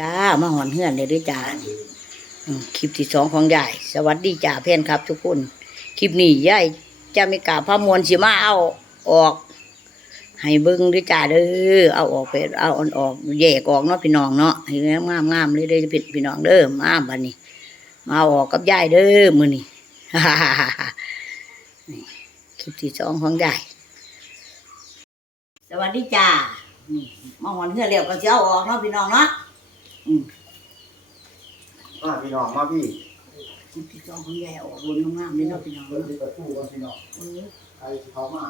จ้ามาหอนเฮือนเลยด้วยจ้าคลิปที่สองของยาย สวัสดีจ้าเพื่อนครับ ทุกคน คลิปนี้ยายจะไม่กล้าพามวลสิมาเอาออก ให้เบิ้งด้วยจ้าเด้อเอาออกไปเอาอ่อนออกแยกออกเนาะพี่น้องเนาะให้งามงามเลยเด้อพี่พี่น้องเด้อมาบัดนี้ มาออกกับยายเด้อมือนี่คลิปที่สองของยายสวัสดีจ้ามาหอนเฮือนแล้วก็สิเอาออกเนาะพี่น้องเนาะ อืมมาพี่น้องมาพี่คลิปที่สองของยายออกบนงามๆเลยเนาะพี่น้องเปิดเนาะประตูกันพี่น้องเออใครสิเขามา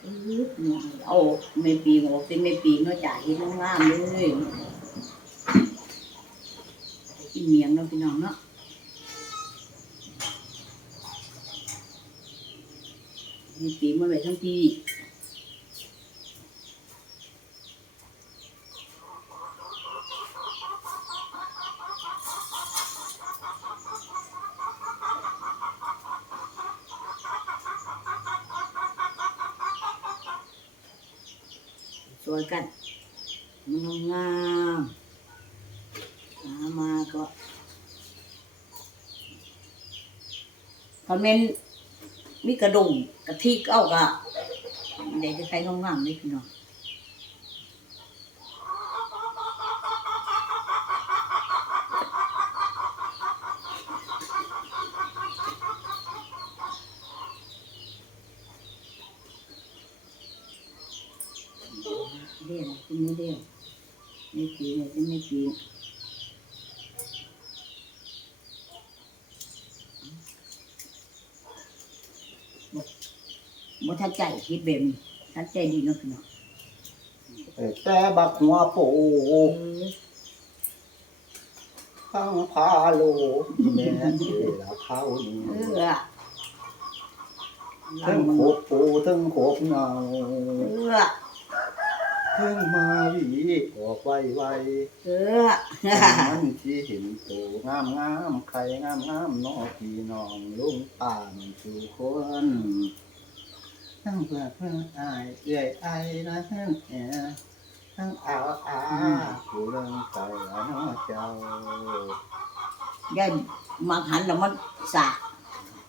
เออหน่อยเอาไม่ปีงออกเป็นไม่ปีเนาะจ่าเห็นงามๆเลยกินเมียงเนาะพี่น้องเนาะมีปีมาไว้ทั้งปี สวยกันงามงามๆหามาก็ค อมเมนมีกระดุมกะทิเอากะเด็กจะใช้งามๆนี่พี่น้องเรียนคุณไม่เรียนไม่ปีเลยจะไม่ปี บ่ทันใจคิดแบบนี้ทันใจดีเนาะพี่น้องเอ้ยแต่บักหัวโปเออข้างพาโลแม่เอ๋ละเขานี่เออทั้งโขบปูทั้งโขบเงาเออทั้งมาวีออกไวไวเออมันที่เห็นโตงามงามใครงามงามนอพี่น้องลุงป่านสู่คน ทั้งเพื่อนเพื่อนอายเอื้อยไอายนะเพื่อนแอทั้งอาวอาผู้เรื่องใจละเน้อเจ้ายายมาหันแล้วมันสะ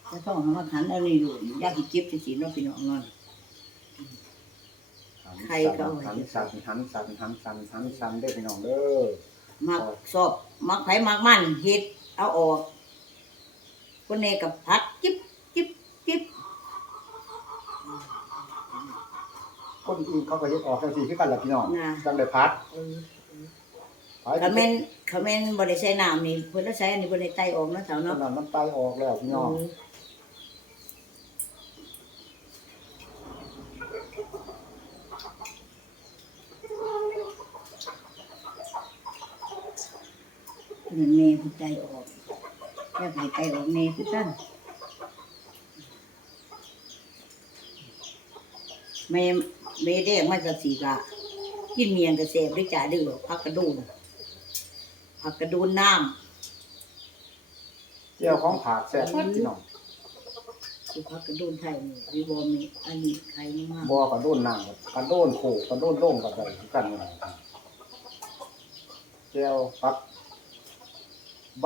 จะต้องมาหันอะไรดูยายสิเก็บสิเนาะพี่น้องเนาะใครก็เอาไว้ หันสันหันสันหันสันหันสันได้อพี่น้องเด้อมักสอบมักไผมักมันเฮ็ดเอาออกคนนี้กับพัดจิ๊บจิ๊บจิ๊บ คนอื่นเขาก็เฮ็ดออกจังซี่คือกันล่ะพี่น้องนะจังได้พัดเออไปคอมเมนต์คอมเมนต์บ่ได้ใช้น้ำนี่เพิ่นใช้อันนี้เพิ่นได้ไตออกเนาะเสาตอนเนาะ นั้นมันไตออกแล้วพี่น้องเพิ่นแม่เพิ่นไตออกอยากให้ไตออกแม่คือกันแม่ แม่แดงมาจากสีกะกินเมียงกระแสบด้วยจ่าดื้อผักกระดูนผักกระดูนน้ำเจ้าของผากแซ่บพี่น้องคือพักกระโดนไทยนี่วิวอมนี่อันนี้ใครนี่มากบ่กระโดนนั่งกระโดนโขกกระโดนโด่งกับได้คือกันนี่ล่ะเจ้าพักใบ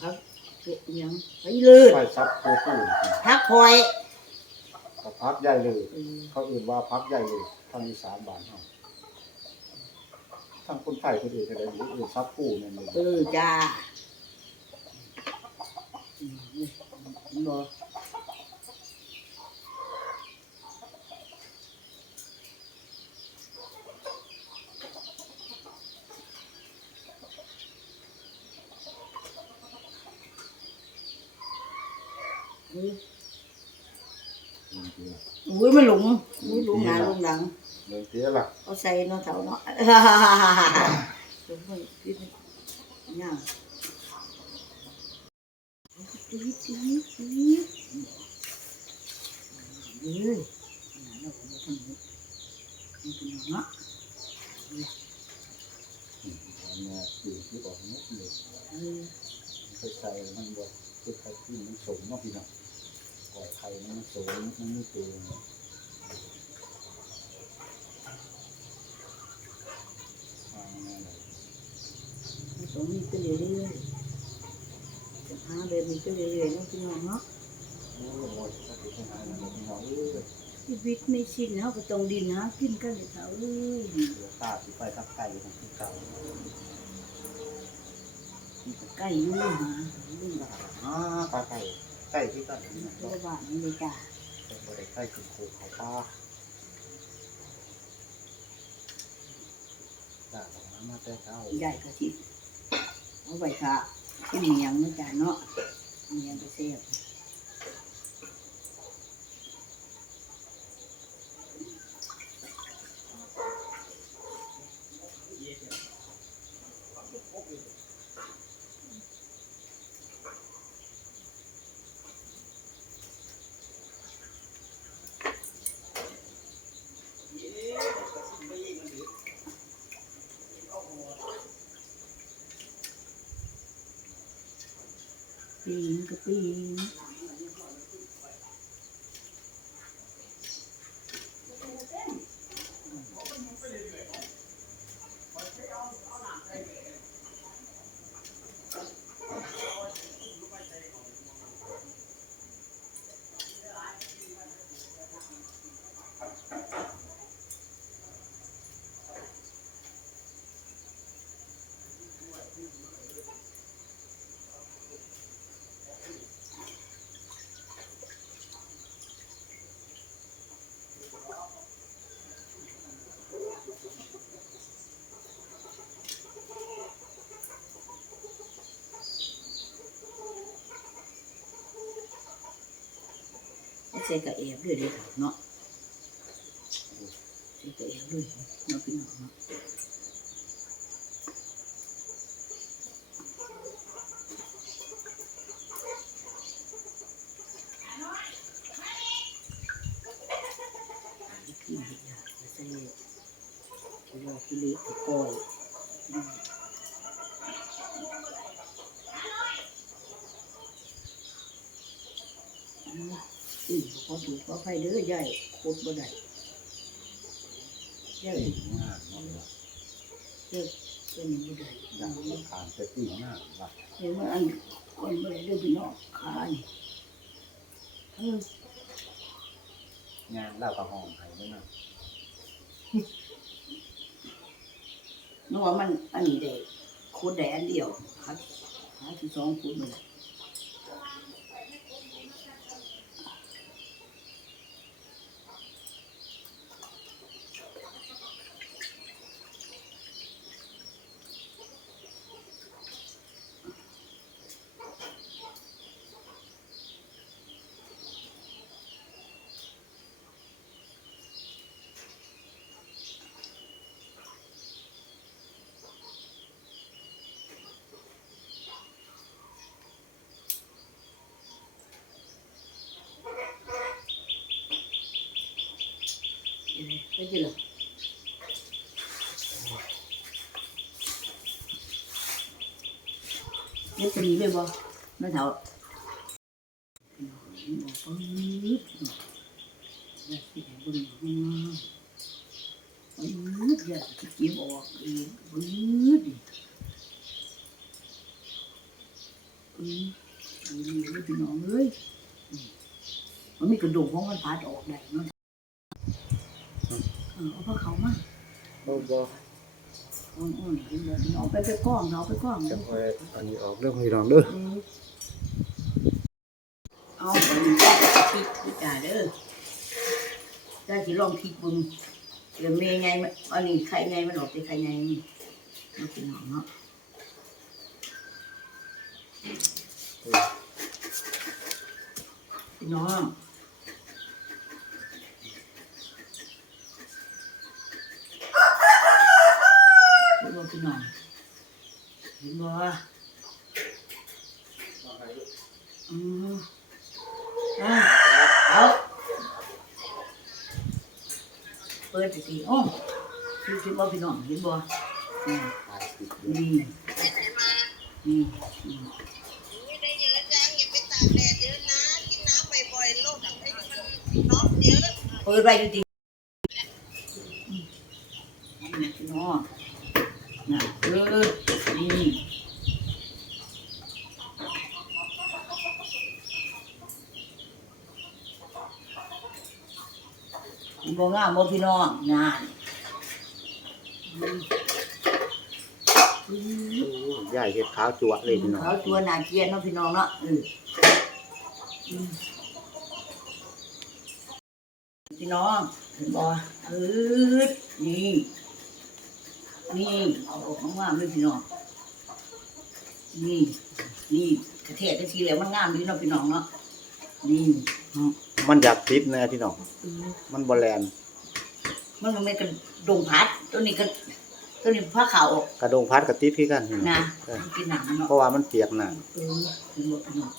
พักเกิดอิหยังไปเลือดใบซับโคกู้พักคอยก็ พักใหญ่เลยเออเขาอื่นว่าพักใหญ่เลยทางอีสานบ้านเฮาทางคนไทยคนอื่นก็ได้อยู่อื่นซับกู้นั่นเลยเออจ้าอืมบ่เออ อุ้ยมันหลงอุ้ยหลงหน้าหลงหลังเมืองเตี้ยล่ะเอาใส่เนาะเถาเนาะสมมุติพี่เนี่ยตีตีตีเอ้ยเราก็บ่ทำนี่มันเป็นเนาะอันเนี้ยอยู่ที่บอกนิดเดียวเออเคยใส่มันบอกคือไข่ที่มันสมเนาะพี่น้อง กว่าไทยมันสูงมันไม่สูงตรงนี้ก็เรื่อยๆจะหาแบนี้ก็เรื่อยๆนะพี่น้องเนาะชีวิตไม่ชินเนาะก็ต้องดินนะกินกันเลยเขาเอ้ยตาสิไปกับไก่ของพี่เก่าไก่ยุ่งหาลุงหาปลาไก่ ใก่ที่กันนี่นะก็บ้านนี่เลยจ้ะเป็นบริใก่คือโคเขาป้าจ้าของน้ำมาแต่เช้าใหญ่กะทิเอาไว้ค่ะที่เหนียงนะจ้ะเนาะเหนียังไปเสียบ ปีน ใช่กระเอฟด้วยเลยค่ะเนาะใส่กระเอฟด้วยเนาะพี่น้องเนาะพี่เห็นอยากจะใส่ที่ว่าที่เล็ก้อยอืมอืม อืมขอถูกขอใครเด้อใหญ่โคตรบ่ได้ใหญ่ตีหน้าเนาะเด็กเป็นบ่ได้อย่างนี้ผ่านจะตีหน้าว่าเห็นว่าอันคนบ่ได้เด้อพี่น้องขานี่เอองานเล่ากับห้องไห้ด้วยนะนึกว่ามันอันนี้ได้โคตรได้อันเดียวครับหาที่สองคูณบ่ได้เออไปจิล่ะเดี๋ยวจะมีเลยบ่นั่เถาบอกปื๊ดอยากสิให้เบิ่งมาปื๊ดอยากสิเก็บออกเองปื๊ดปื๊ดดีๆเลยพี่น้องเอ้ยอืมมันมีกระดูกของมันพาดออกได้เนาะ เออเอาพวกเขามาบ่บ่อ่อนๆกินแบบนี้เอาไปไปกล้องเอาไปกล้องจะคอยอันนี้ออกเรื่องพี่น้องเด้อเออเอาไปนี่ก็พริกด้วยจ้าเด้อได้สิลองพริกเบึงเดี๋ยวเมย์ไงมันอันนี้ไข่ไงมันออกเป็นไข่ไงนี่เอาพี่น้องเนาะพี่น้องเห็นบ่พี่น้องเห็นบ่อืมอ่าเอา เปิดสิโอ้คือสิบ่พี่น้องเห็นบ่อ่าตายติดนี่นี่นี่ไม่ได้เยอะจังอย่าไปตากแดดเยอะนะกินน้ำบ่อยๆโรคไอ้นี่มันน็อกเยอะเปิดไว้ดีๆอืมนี่พี่น้องน่ะเออนี่ บ่งามบ่พี่น้องนานยายเห็ดขาวจั่วเลยพี่น้องเขาตัวหนาเกลียดเนาะพี่น้องเนาะเอออืมพี่น้องเห็นบ่เออนี่นี่เอาออกมางามเลยพี่น้องนี่นี่กระเทศกระทีแล้วมันงามดีเนาะพี่น้องเนาะนี่ มันอยากติดแน่พี่น้องเออมันบ่แลน มันก็ไม่กระดงพัด ตัวนี้ก็ตัวนี้ผ้าขาวออกกระดงพัดกับติดคือกันพี่น้องนะเออมันกินหนังเนาะเพราะว่ามันเปียกน้เออเป็นหมดพี่น้อง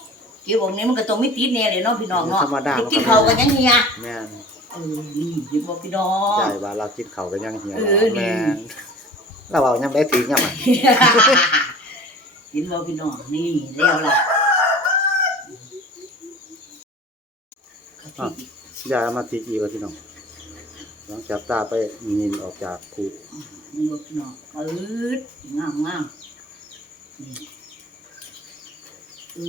เกี่ยวบอกนี้มันก็ต้องไม่ติดแน่เลยเนาะพี่น้องเนาะธรรมดาได้กินเขาวกันยังเฮียำแม่นเออนี่เห็นบอกพี่น้องยายว่าเรากินข้าวกันยังเหี่ยวเออนี่ แม่นเราเอายังได้ถือยังไงเห็นบอกพี่น้องนี่แล้วล่ะกะทิยายเอามาติดอีกว่าพี่น้องห ลังจากตาไปนินออกจากคูนี่บอกหน้องปืดงามงามนี่เอ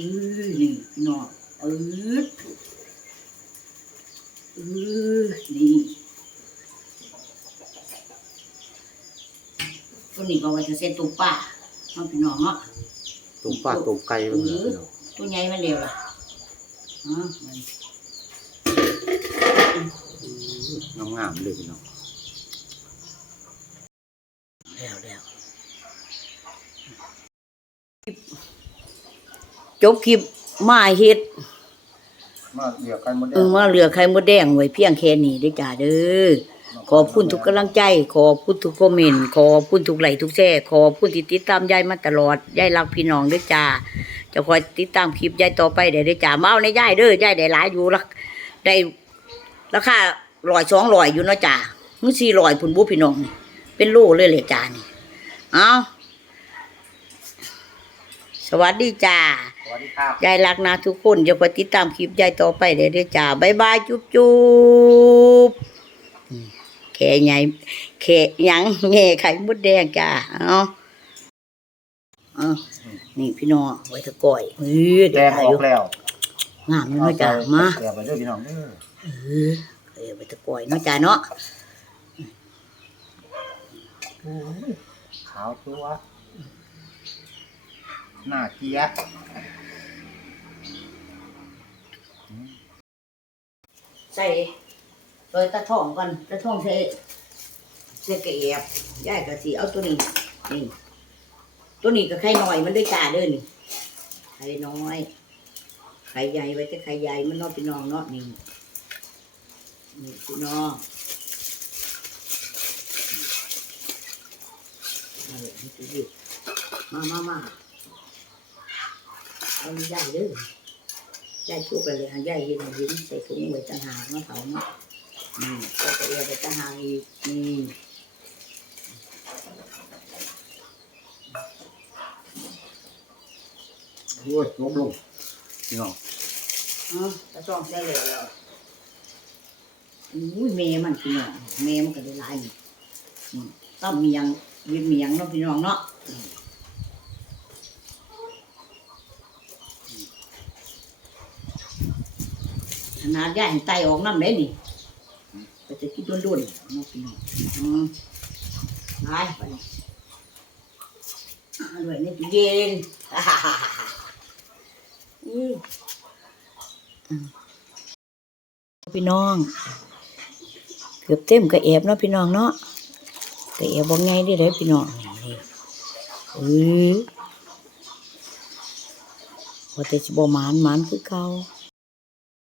อนี่พี่น้องปืดเออนี่ตัวนี้ก็ว่าจะเส้นตุ้ป้าเนาะพี่น้องเนาะตุ่มปลาตุ่มไก่มันเลยตัวใหญ่มันเร็วล่ะอ๋อ มันงามๆเลยพี่น้องแล้วแล้วจบคลิปมาเฮ็ดมาเหลือไก่หมดเออมาเหลือไข่มดแดงไว้เพียงแค่นี้เด้อจ้าเด้อขอบคุณทุกกำลังใจ ขอบคุณทุกคอมเมนต์ขอบคุณทุกไลค์ทุกแชร์ขอบคุณที่ติดตามยายมาตลอดยายรักพี่น้องเด้อจ้าจะคอยติดตามคลิปยายต่อไปเด้อเด้อจ้ามาเอาในยายเด้อยายได้หลายอยู่ละได้ราคา ร้อยสองร้อยอยู่เนาะจ้ามึงสี่ร้อยพุ่นบุพี่น้องนี่เป็นโลเลยเลยจ้านี่เอาสวัสดีจ้าสวัสดีครับยายรักนะทุกคนจะคอยติดตามคลิปยายต่อไปเด้อเด้อจ้าบายบายจุ๊บจุ๊บอืมแค่ใหญ่แค่หยังแง่ไข่มดแดงจ้าเอาเอานี่พี่น้องไว้ตะก้อยเออแดเดี๋ยวงถ่ายอออยู่กแล้วงามเลยเนาะจ้ามาแกไปด้วยพี่น้องเด้อ เออเออไว้ตะก้อยเนาะจ้าเนาะขาวตัวหน้าเกียใส่โดยตะท่องก่อนตะท่องใส่ใส่กระเอียบยายก็สิเอาตัวนี้นี่ตัวนี้ก็ไข่น้อยมันด้วยจ้าเด้อนี่ไข่น้อยไข่ใหญ่ไว้จะไข่ใหญ่มันเนอกพี่น้องเนาะนี่ นี่พี่น้องเอาเลยนี่ดียวมามามาเอาใหญ่เด้อยายชุบไปเลยฮะยายเห็นเห็นใส่ถุงไว้ต่างหากเนาะเขาเนาะนี่ก็จะเอียไปต่างหากอีกนี่โอ้ยลบลงพี่น้องอ๋อจะซ่องใส่เลยแล้ว อุ้ยแม่มันพี่น้องแม่มันก็ได้หลายต้องมียังมีมียังเนาะพี่น้องเนาะขนาดย่างไตออกน้ำเลยนี่ก็จะกินด้วนๆเนาะพี่น้องอืมไปไปอร่อยในตู้เย็นพี่น้อง เกือบเต็มกระแอบเนาะพี่น้องเนาะกระแอบบ่ไงได้เลยพี่น้องนี่เออว่าแต่บ่หมานหมานคือเก่า